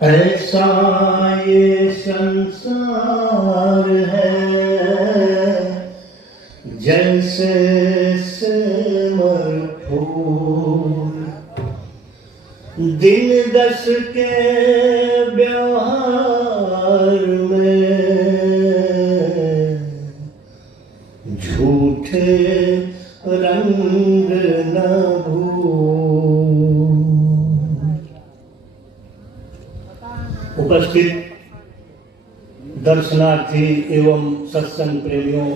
ऐसा ये संसार है जैसे सिमर फूल, दिन दस के व्यवहार में झूठे रंग न भूल। उपस्थित दर्शनार्थी एवं सत्संग प्रेमियों,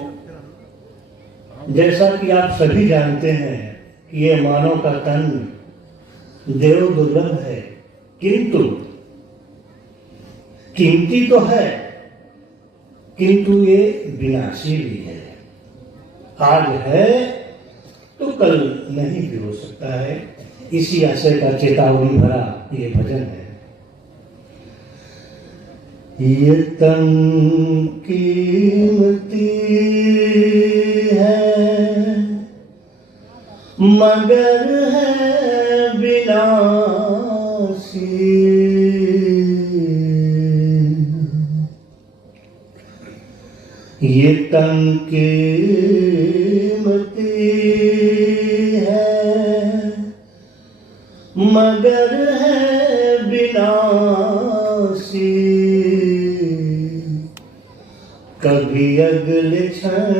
जैसा कि आप सभी जानते हैं कि ये मानव का तन देव दुर्लभ है, किंतु कीमती तो है, किंतु ये विनाशी भी है। आज है तो कल नहीं भी हो सकता है। इसी आशय का चेतावनी भरा ये भजन है। ये तन कीमती है मगर है विनाशी, ये तन कीमती है मगर है विनाशी, कभी अगले क्षण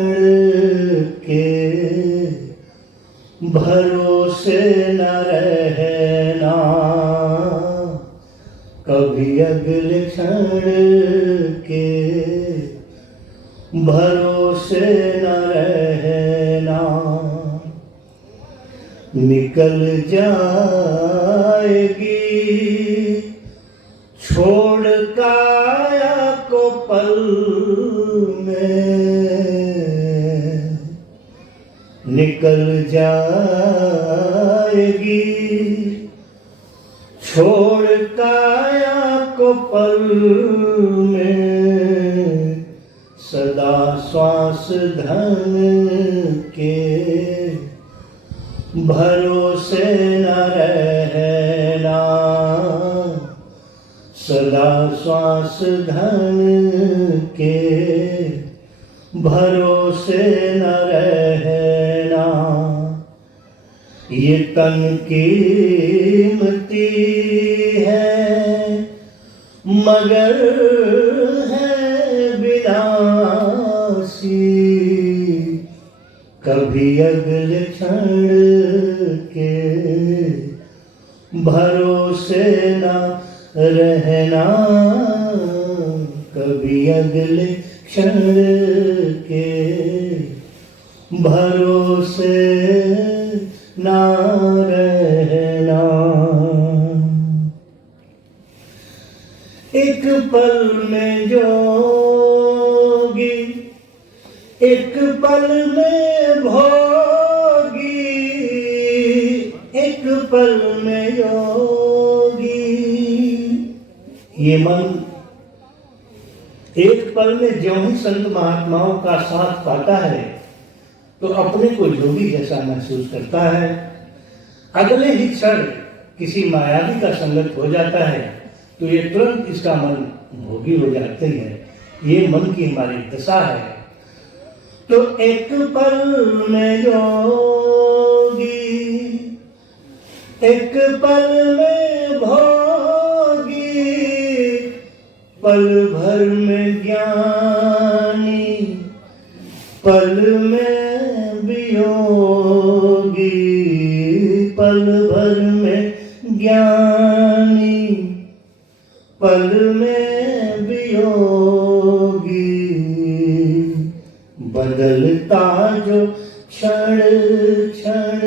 के भरोसे न रहना, कभी अगले क्षण के भरोसे न रहना, निकल जाएगी छोड़ काया को पल में, निकल जाएगी छोड़ काया को पल में, सदा श्वास धन के भरोसे न रहना, सदा श्वास धन के भरोसे न रहना, ये तन कीमती है मगर है विनाशी, कभी अगले क्षण के भरोसे न रहना, कभी अगले क्षण के भरोसे न रहना। एक पल में जोगी, एक पल में भोगी, एक पल में योगी, ये मन एक पल में ज्यों ही संत महात्माओं का साथ पाता है तो अपने को योगी जैसा महसूस करता है। अगले ही क्षण किसी मायावी का संगत हो जाता है तो ये तुरंत इसका मन भोगी हो जाते हैं। ये मन की हमारी दशा है। तो एक पल में योगी, एक पल में भोगी, पल भर में ज्ञानी, पल में वियोगी, पल भर में ज्ञानी, पल में वियोगी, बदलता जो क्षण क्षण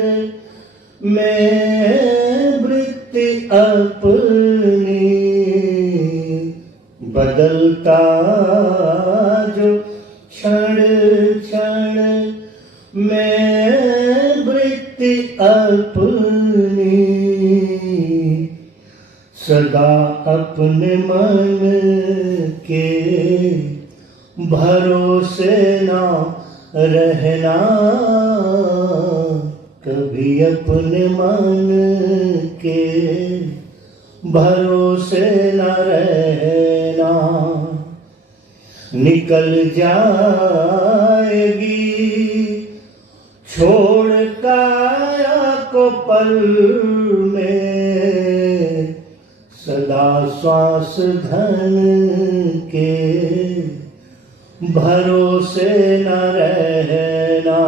में वृत्ति अपनी, बदलता जो क्षण क्षण में वृत्ति अपनी, सदा अपने मन के भरोसे ना रहना, कभी अपने मन के भरोसे न रहना, निकल जाएगी छोड़ काया को पल में, सदा श्वास धन के भरोसे न रहना,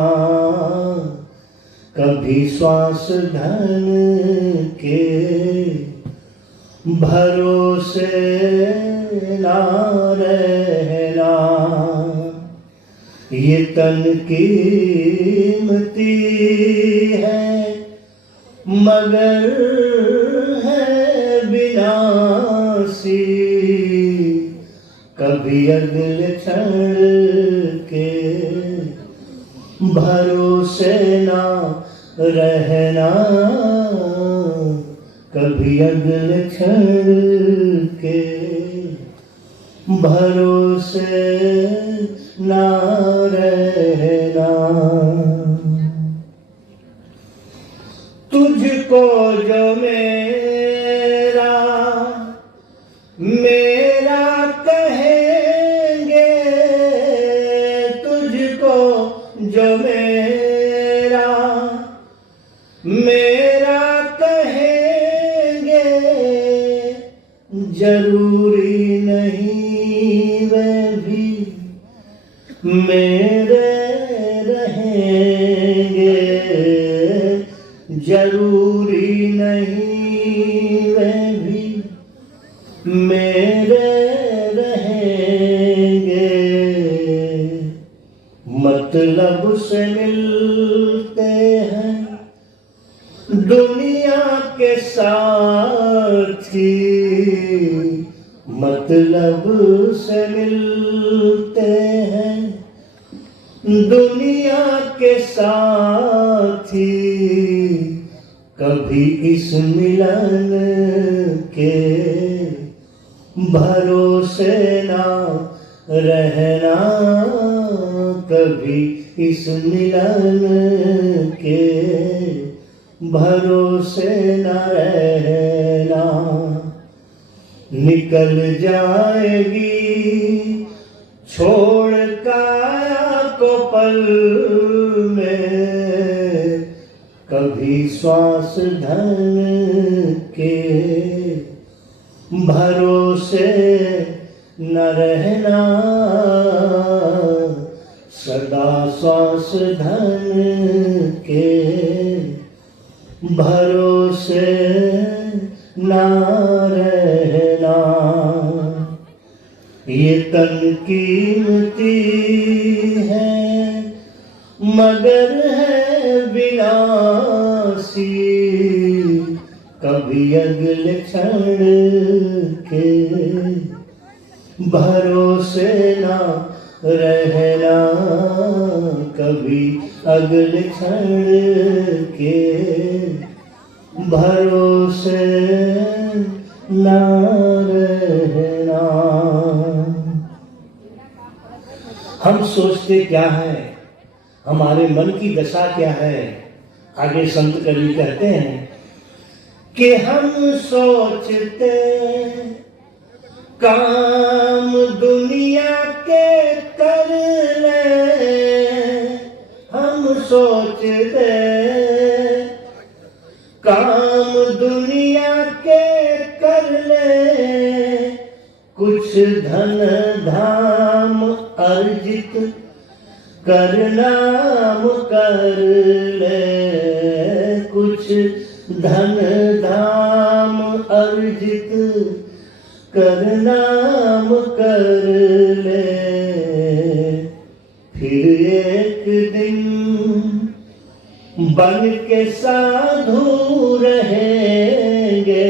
कभी श्वास धन के भरोसे न रहना। ये तन कीमती है मगर है विनाशी, कभी अगले क्षण के भरोसे ना रहना, कभी अगले क्षण के भरोसे ना रहना। तुझको जो मेरा मेरा कहेंगे, तुझको जो मेरा मेरा कहेंगे, जरूरी नहीं वे भी मेरे रहेंगे, जरूरी नहीं वे भी मेरे रहेंगे। मतलब से मिलते हैं दुनिया के साथी, मतलब से मिलते हैं दुनिया के साथी, कभी इस मिलन के भरोसे ना रहना, कभी इस मिलन के भरोसे न रहना। निकल जाएगी छोड़ काया को पल में, कभी श्वास धन के भरोसे न रहना, सदा श्वास धन के भरोसे न रहना। ये तन कीमती है मगर है विनाशी, कभी अगले क्षण के भरोसे ना रहना, कभी अगले क्षण के भरोसे ना रहना। हम सोचते क्या है, हमारे मन की दशा क्या है। आगे संत कवि कहते हैं कि हम सोचते काम दुनिया के कर ले, हम सोचते काम दुनिया के कर ले, कुछ धन धाम अर्जित कर नाम कर ले, कुछ धन धाम अर्जित कर नाम कर ले, फिर एक दिन बन के साधु रहेंगे,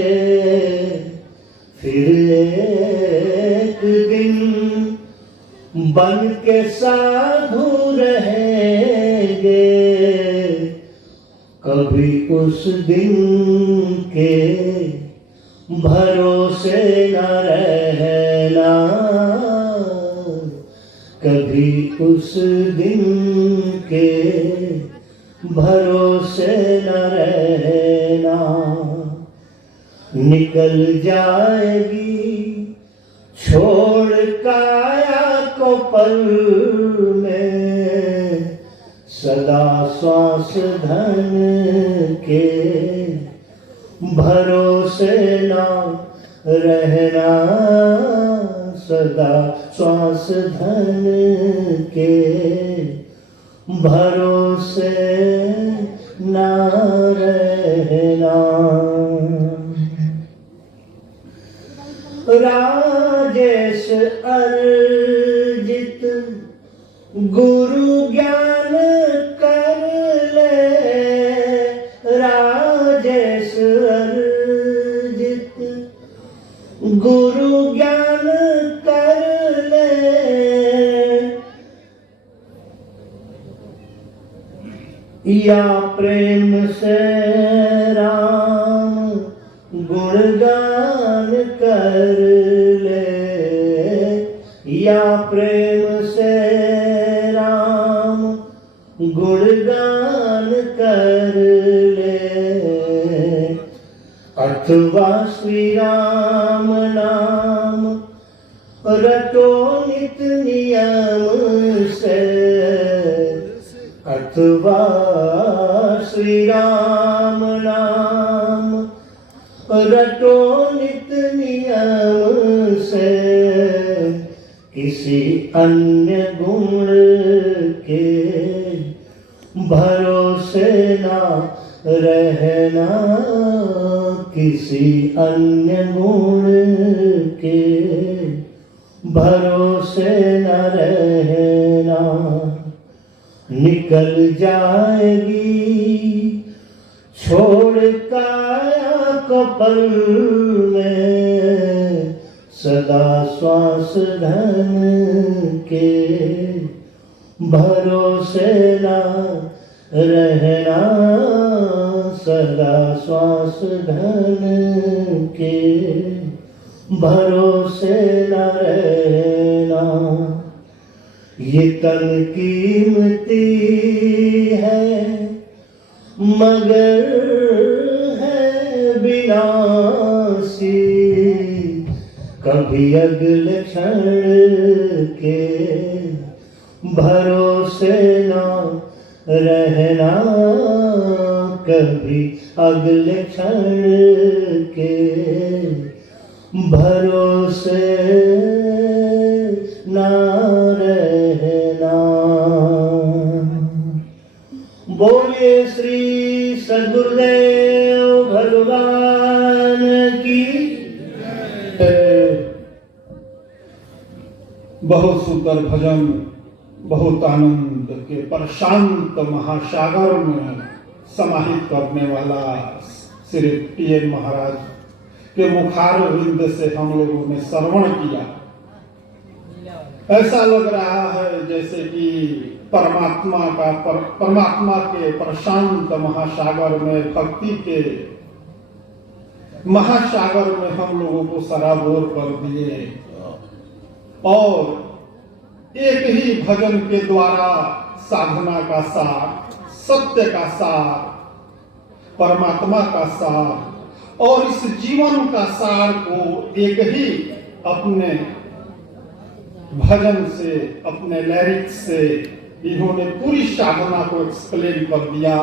फिर एक दिन बन के साधु रहेंगे, कभी उस दिन के भरोसे न रहना, कभी उस दिन के भरोसे न रहना। निकल जाएगी छोड़ काया को पल में, सदा श्वास धन के भरोसे ना रहना, सदा श्वास धन के भरोसे ना रहना। राजेश अर्जित गुरु ज्ञान कर ले, राजेश अर्जित गुरु ज्ञान कर ले, या प्रेम से राम गुणगान कर ले, या प्रेम से राम गुणगान कर ले, अथवा श्री राम नाम रटो नित नियम से, अथवा श्री राम नाम रटो नित नियम से, किसी अन्य गुण के भरोसे ना रहना, किसी अन्य गुण के भरोसे न रहना। निकल जाएगी छोड़ काया को पल में, सदा श्वास धन के भरोसे ना रहना, सदा श्वास धन के भरोसे न रहना। ये तन कीमती है मगर है विनाशी, कभी अगले क्षण के भरोसे ना रहना, कभी अगले क्षण के भरोसे ना रहना। बोलिए श्री सद्गुरुदेव भगवान की। बहुत सुंदर भजन, बहुत आनंद के प्रशांत महासागर में समाहित करने वाला श्री टी.एन. महाराज के मुखारविंद से हम लोगों ने श्रवण किया। ऐसा लग रहा है जैसे कि परमात्मा के प्रशांत महासागर में, भक्ति के महासागर में हम लोगों को सराबोर कर दिए और एक ही भजन के द्वारा साधना का सार, सत्य का सार, परमात्मा का सार और इस जीवन का सार को एक ही अपने भजन से, अपने लिरिक्स से इन्होंने पूरी साधना को एक्सप्लेन कर दिया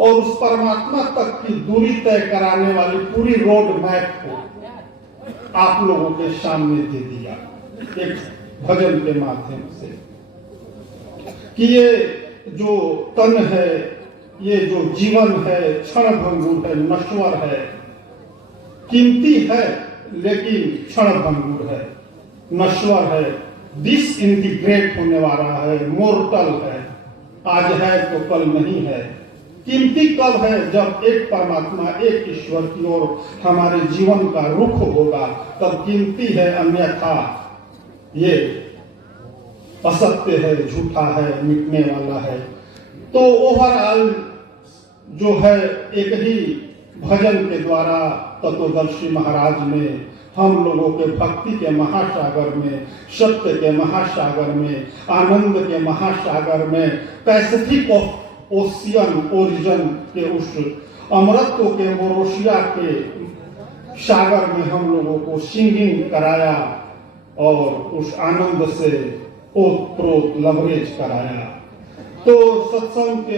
और उस परमात्मा तक की दूरी तय कराने वाली पूरी रोड मैप को आप लोगों के सामने दे दिया एक भजन के माध्यम से कि ये जो तन है, ये जो जीवन है, क्षण भंगुर है, नश्वर है, कीमती है लेकिन क्षण भंगुर है, नश्वर है, डिसइंटीग्रेट होने वाला है, मोर्टल है, आज है तो कल नहीं है। कीमती कब है? जब एक परमात्मा, एक ईश्वर की ओर हमारे जीवन का रुख होगा तब कीमती है, अन्यथा ये असत्य है, झूठा है, मिटने वाला है। तो ओवरऑल जो है एक ही भजन के द्वारा तत्वदर्शी महाराज ने हम लोगों के भक्ति के महासागर में, सत्य के महासागर में, आनंद के महासागर में, पैसिफिक ऑफ ओशियन ओरिजिन के उस अमृतत्व के मोरोशिया के सागर में हम लोगों को सिंगिंग कराया और उस आनंद से ओत प्रोत लवरेज कराया। तो सत्संग के